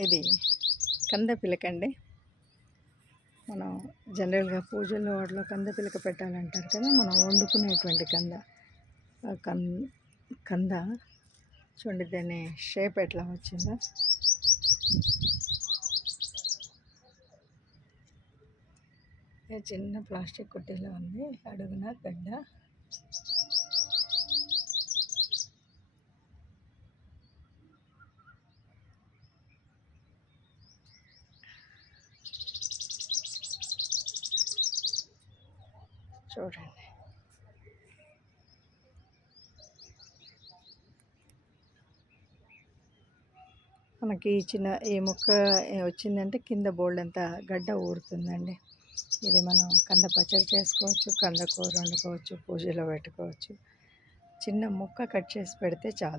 ఇది కంద పిలకండి. మనం జనరల్గా పూజల్లో వాటిలో కంద పిలక పెట్టాలంటారు కదా, మనం వండుకునేటువంటి కంద. కంద చూడండి, దాని షేప్ ఎట్లా వచ్చిందో. చిన్న ప్లాస్టిక్ కుట్టీలో ఉంది, అడుగున గడ్డ. చూడండి, మనకి ఈ ముక్క వచ్చిందంటే కింద బోల్డ్ అంతా గడ్డ ఊరుతుందండి. ఇది మనం కంద పచ్చడి చేసుకోవచ్చు, కంద కూర వండుకోవచ్చు, పూజలో పెట్టుకోవచ్చు. చిన్న ముక్క కట్ చేసి పెడితే చాలు.